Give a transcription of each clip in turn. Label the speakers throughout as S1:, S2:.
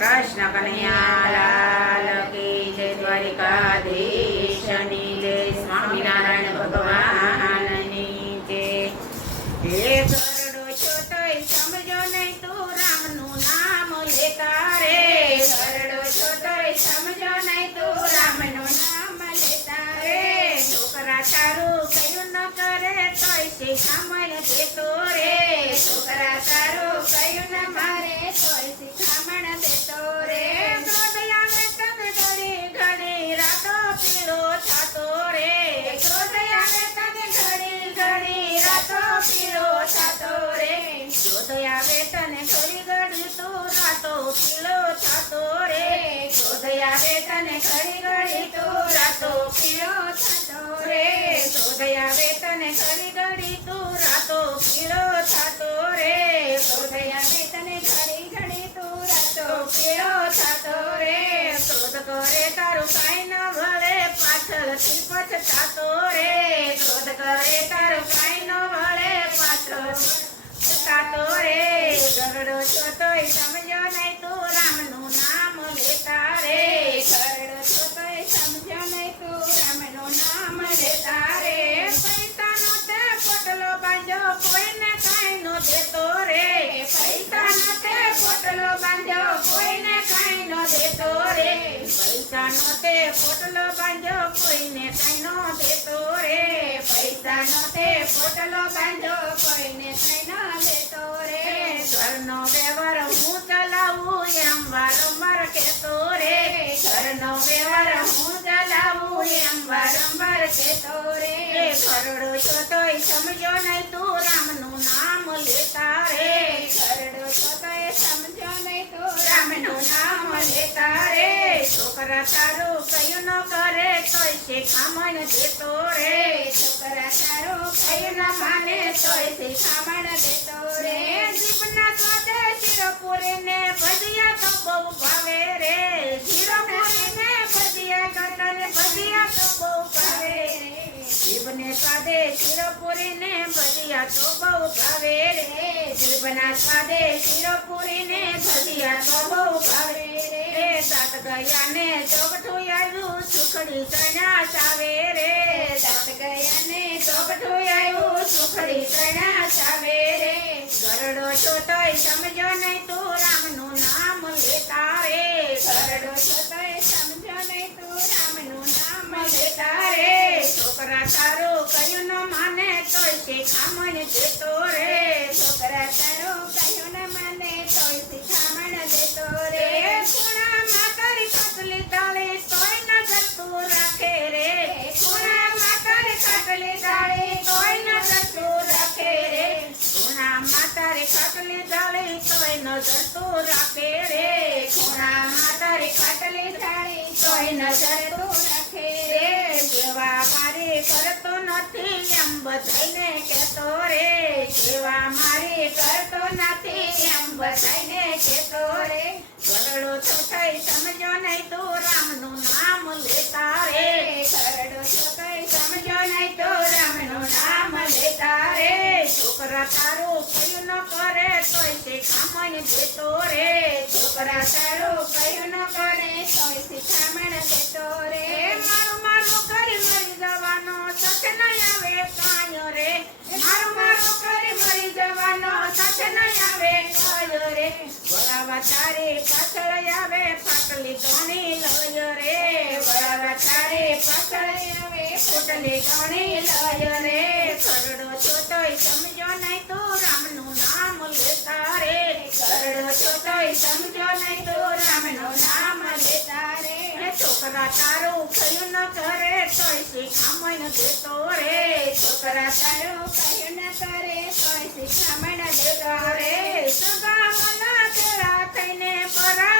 S1: કૃષ્ણ કનૈયા તને ખરી ઘડી તું રાતો પીળો થતો રે. શોધયા રે તને ખરી ઘડી તું રાતો પીળો થતો રે. શોધયા રે તને ખરી ઘડી તું રાતો પીળો થતો રે. શોધયા રે તને ખરી ઘડી તું રાતો પીળો થતો રે. શોધ કરે તારું કાંઈ ન વળે, પાછળથી પછતાતો રે. શોધ કરે તારું કાંઈ ન ભળે પાછળ તોય સમજો નહીં તું રામનું નામ લેતા રે. ગરડો છો તોય સમજો નહીં તું રામનું નામ લેતા રે. પૈસાનો તે પોટલો બાંધ્યો, કોઈને કાંઈ નો દેતો રે. પૈસાનો તે પોટલો બાંધ્યો, કોઈને કાંઈ નો દેતો રે. પૈસાનો તે પોટલો બાંધો કોઈને કાંઈ નો દેતો રે. પૈસાનો તે બાંધ્યો ઘરડો છો તોય સમજો નહીં તું રામનું નામ લેતા રે. ઘરડો છો તોય સમજો નહીં તું રામનું નામ લેતા રે. છોકરા તારું કયું ન કરે, તોય શિખામણ દેતો રે. છોકરા તારું કયું માને, તોય શિખામણ દેતો રે. જીભના સ્વાદે શિરોપુરીને ભજીયા તો બહુ ભાવે રે. જીભને શિરોપુરી ને ભજીયા તો બહુ ભાવે રે. જીભના સ્વાદે શિરોપુરીને ભજીયા તો બહુ ભાવે રે. સાત ગયા ને ચોકઠું આવ્યું સુખડી ચણા ચાવે રે. સાત ગયા ને ચોકઠું આવ્યું સુખડી ચણા ચાવે રે. ગરડો તોય સમજો નહીં તું રામનું નામ લેતા રે ગરડો તોય સમજો નહીં તું રામનું નામ લેતા રે છોકરા તારું ન શિખામણ દેતો રે ન માને, તોય રે. ખૂણામાં તારી ખાટલી ડાળે તોય નજર તું રાખે રે. ખૂણામાં તાળે તોય નજર તું રાખે રે. ખૂણામાં તારી ખાટલી ડાળે તોય નજર તું રાખે રે. ખૂણામાં તારી ખાટલી ડાળે તોય નજર તું રાખે રે. નથી કેતો રે, કેવા મારી કરતો નથી? એમ બધાઈને કેતો રે કરડો તો થઈ સમજો નહીં તો રામનું નામ લેતા રે. કરડો તો થઈ સમજો નહીં તો રામનું નામ લેતા રે. છોકરા તારું કયું ન કરે તોય શિખામણ દેતો રે. છોકરા તારું કયું ન કરે તોય શિખામણ દેતો રે. રે, વળાવા તારે પાછળ આવે, પાટલી તોણી લય રે. વળાવા તારે પાછળ આવે, પોટલી તોણી લય રે. કરડો છો તોય સમજો નહીં તો રામનું નામ લેતા રે. કરડો છો તોય સમજો નહીં તો રામનું નામ લેતા છોકરા તારું કયું ન કરે, તોય શિખામણ દેતો રે. છોકરા તારું કયું ન કરે, તોય શિખામણ દેતો રે. સગાવાલા ભેળા થઈને બરાડા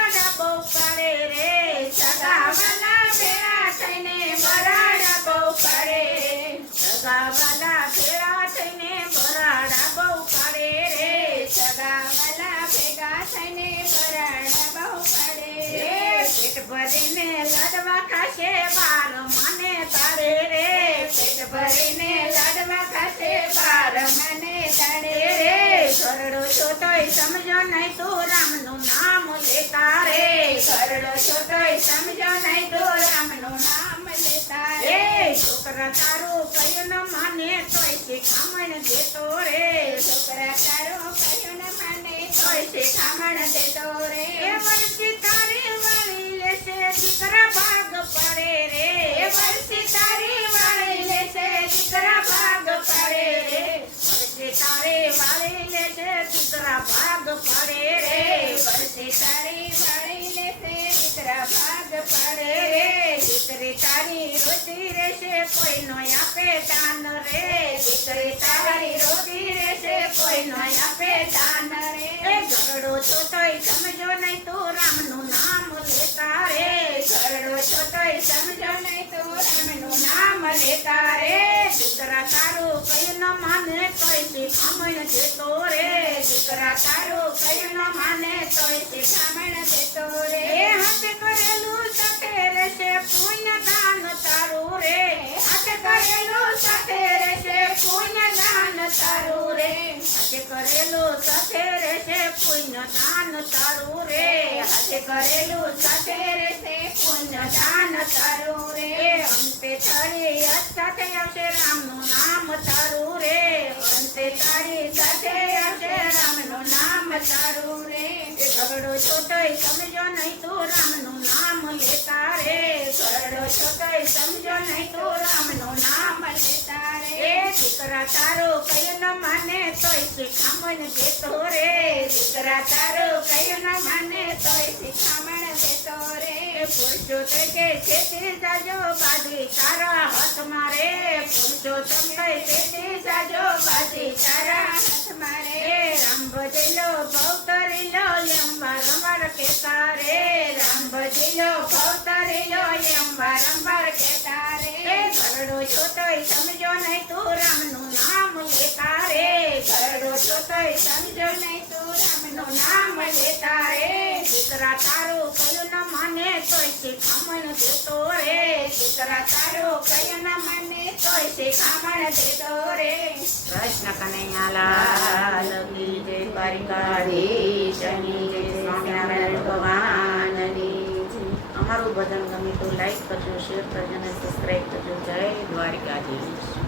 S1: ખાશે બાર મને તારે રે પેટ ભરીને લાડવા ખાશે બાર મને તારે રે ઘરડો છો તોય સમજો નહીં તું રામનું નામ લેતા રે। ઘરડો છો તોય સમજો નહીં તો રામનું નામ લેતા રે। છોકરા તારું કયું ન માને તોય શિખામણ દેતો રે। છોકરા તારું કયું ન માને તોય શિખામણ દેતો રે। ભાગ પડે રે વર્ષી તારી વાળી લેશે દીકરા ભાગ પડે રે. દીકરી તારી રોતી રહેશે કોઈ નો આપે દાન રે. દીકરી તારી રોતી રહેશે કોઈ નો આપે દાન રે. ઘરડો છો તોય સમજો નહીં તું રામનું નામ કયું ન માને કયું ન માને તોય શિખામણ દેતો રે. હાથે કરેલું સાથે રહેશે પુણ્ય દાન તારું રે. હાથે કરેલું સાથે રહેશે પુણ્ય દાન તારું રે. હાથે કરેલું સાથે પુણ્ય દાન તારું રે. આજે કરેલું સાથે રહેશે પુણ્ય દાન રે. અંતે તારી સાથે આવશે, રામનું નામ તારું રે. અંતે તારી સાથે આવશે, રામનું નામ તારું રે. ઝઘડો છોટોય સમજો નહીં તો, રામનું નામ લેતા રે. ઝઘડો છોટાઈ સમજો નહીં તો, રામનું નામ લેતા રે. દીકરા તારો કઈ ન માને, તોય શિખામણ દેતો રે દીકરા તારો કયું ન માને, તોય શિખામણ દેતો રે પુરુષો તે કે તારા તારા રામ ભજલો ભવતરી લો એમ વારંવાર કહેતા રે. રામ ભજલો ભવતરી લો એમ વારંવાર કહેતા રે. એ છો તોય સમજો નહીં તું રામનું નામ. તું નામ લેતા રે દીકરા તારો કયું ન તોય શિખામણ દેતો રે. દીકરા તોય શિખામણ દેતો રે. કૃષ્ણ કનૈયાલાલ કી જય સ્વામિનારાયણ ભગવાનની અમારું ભજન ગમે તો લાઈક કરજો શેર કરજો અને સબસ્ક્રાઈબ કરજો. જય દ્વારિકાધીશ.